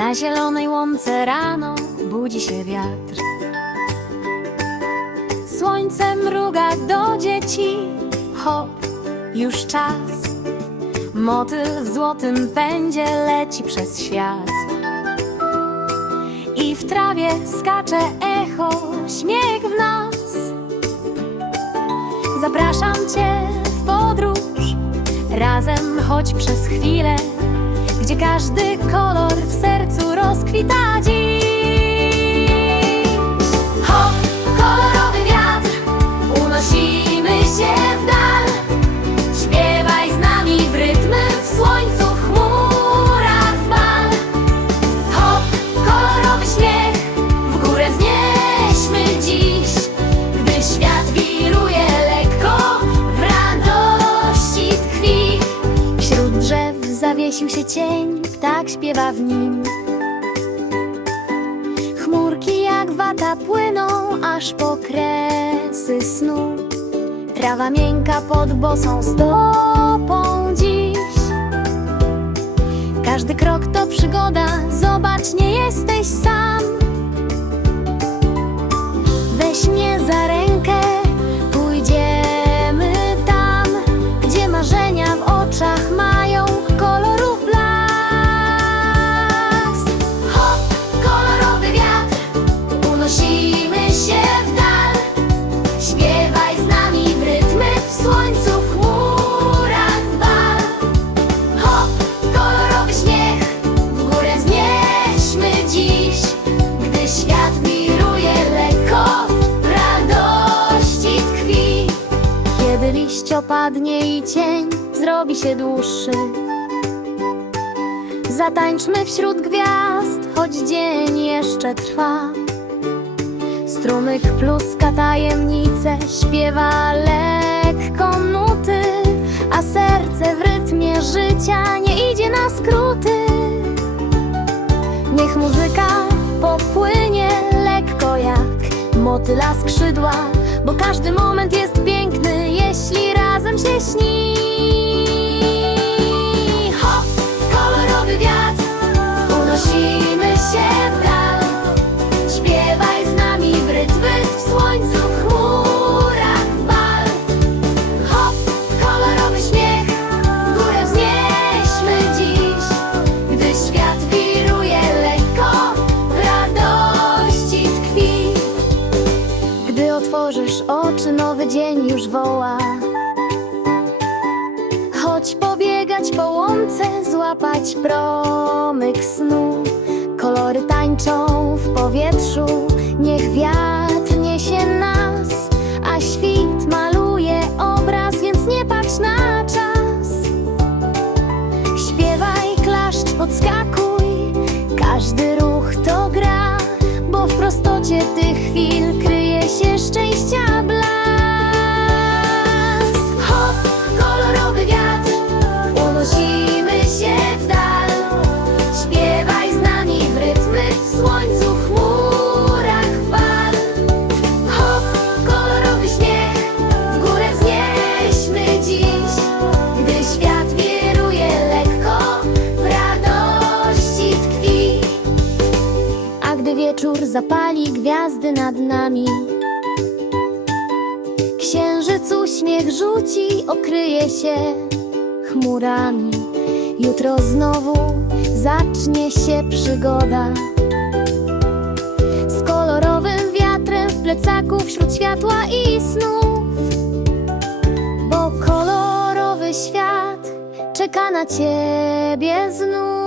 Na zielonej łące rano budzi się wiatr. Słońce mruga do dzieci, hop, już czas. Motyl w złotym pędzie leci przez świat. I w trawie skacze echo, śmiech w nas. Zapraszam cię w podróż, razem choć przez chwilę, gdzie każdy kolor w sercu rozkwita dziś. Hop, zawiesił się cień, ptak śpiewa w nim. Chmurki jak wata płyną aż po kresy snu. Trawa miękka pod bosą stopą dziś. Każdy krok to przygoda, zobacz, nie jesteś sam. Weź mnie za rękę, Kiedy liść opadnie i cień zrobi się dłuższy. Zatańczmy wśród gwiazd, choć dzień jeszcze trwa. Strumyk pluska tajemnice, śpiewa lekko nuty, a serce w rytmie życia nie idzie na skróty. Niech muzyka popłynie lekko jak motyla skrzydła, bo każdy moment jest Gdy otworzysz oczy, nowy dzień już woła. Chodź pobiegać po łące, złapać promyk snu. Kolory tańczą w powietrzu, niech wiatr niesie nas, a świt maluje obraz, więc nie patrz na czas. Śpiewaj, klaszcz, podskakuj, każdy ruch to gra, bo w prostocie tych wieczór zapali gwiazdy nad nami, księżyc uśmiech rzuci, okryje się chmurami. Jutro znowu zacznie się przygoda z kolorowym wiatrem w plecaku wśród światła i snów. Bo kolorowy świat czeka na ciebie znów.